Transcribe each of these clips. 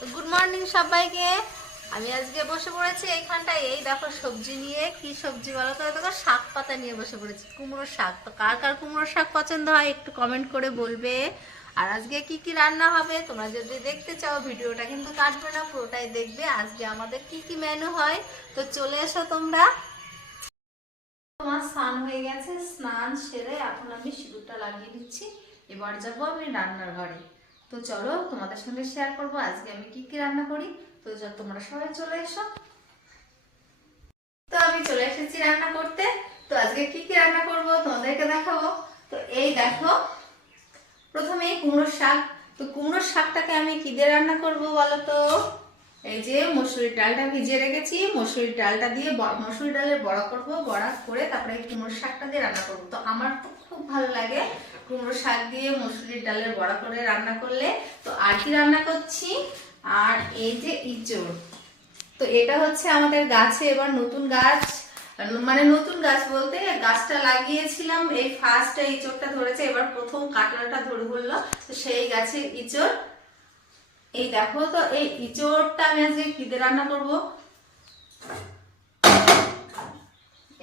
Good morning সবাইকে। আমি আজকে বসে পড়েছি এইখানটায়। এই দেখো সবজি নিয়ে কি সবজি বলো তো? দেখো শাক পাতা নিয়ে বসে পড়েছি। কুমড়োর শাক। তো কার কার কুমড়োর শাক পছন্দ হয় একটু কমেন্ট করে বলবে। আর আজকে কি কি রান্না হবে তোমরা যদি দেখতে চাও, ভিডিওটা কিন্তু কাটবে না, পুরোটাই দেখবে। আজকে আমাদের কি কি মেনু হয়? তো চলে এসো তোমরা। তোমার স্নান হয়ে গেছে, স্নান সেরে এখন আমি সিঁদুরটা লাগিয়ে দিচ্ছি। এবার যাব আমি রান্নার ঘরে। তো চলো তোমাদের সঙ্গে শেয়ার করব। আজকে আমি কি কি রান্না করি? তো তোমরা সবাই চলে এসো। তো আমি চলে এসেছি রান্না করতে। তো আজকে কি কি রান্না করব তোমাদেরকে দেখাবো। তো এই দেখো, প্রথমে কুমড়োর শাক। তো কুমড়োর শাকটাকে আমি কি দিয়ে রান্না করব বলো তো এই যে মসুরির ডালটা ভিজিয়ে রেখেছি। মসুরির ডালটা দিয়ে মসুরির ডালের বড়া করব। বড়া করে তারপরে কুমড়োর শাকটা দিয়ে রান্না করব। তো আমার তো খুব ভালো লাগে। কুমড়ো শাক দিয়ে মসুরির ডালের বড়া করে রান্না করলে তো আর কি রান্না করছি? আর এই যে ইঁচড়। তো এটা হচ্ছে আমাদের গাছে, এবার নতুন গাছ মানে নতুন গাছ বলতে গাছটা লাগিয়েছিলাম, এই ফার্স্ট ইঁচড়টা ধরেছে, এবার প্রথম কাটলাটা ধরে বলল তো সেই গাছের ইঁচড়। এই দেখো তো, এই ইঁচড়টা আমি আজকে দিয়ে রান্না করব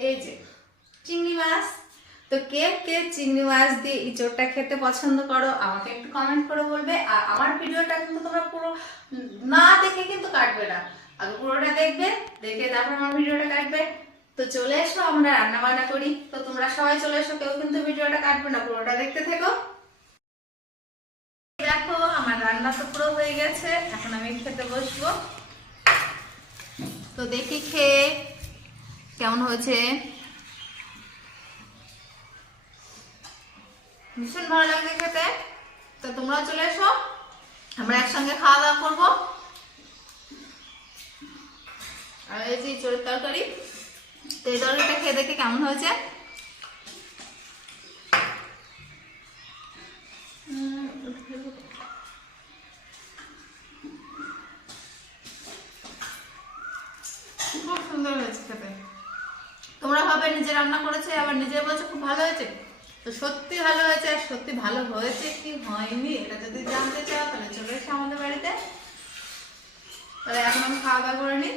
এই যে চিংড়ি মাছ তো কে কে চিংড়ি মাছ দিয়ে ইঁচড়টা খেতে পছন্দ করো, আমাকে একটু কমেন্ট করে বলবে। আর আমার ভিডিওটা কিন্তু তোমরা পুরো না দেখে কিন্তু কাটবে না। আগে পুরোটা দেখবে, দেখে তারপর আমার ভিডিওটা কাটবে। তো চলে এসো, আমরা রান্না বান্না করি। তো তোমরা সবাই চলে এসো, কেউ কিন্তু ভিডিওটা কাটবে না, পুরোটা দেখতে থেকো। দেখো, আমার রান্না তো পুরো হয়ে গেছে, এখন আমি খেতে বসবো। তো দেখি খেয়ে কেমন হয়েছে। ভীষণ ভালো লাগছে খেতে। তো তোমরা চলে এসো, আমরা একসঙ্গে খাওয়া দাওয়া করব। আর এই যে চোরের তরকারি, তো এই তরকারিটা খেয়ে দেখে কেমন হয়েছে। খুব সুন্দর হয়েছে খেতে। তোমরা ভাবে নিজে রান্না করেছে, আবার নিজে বলছে খুব ভালো হয়েছে? তো সত্যি ভালো হয়েছে আর সত্যি ভালো হয়েছে কি হয়নি এটা যদি জানতে চাও, তাহলে চলে এসো আমাদের বাড়িতে। তাহলে এখন আমি খাওয়া দাওয়া করে নিই।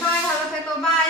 সবাই ভালো থেকো বাই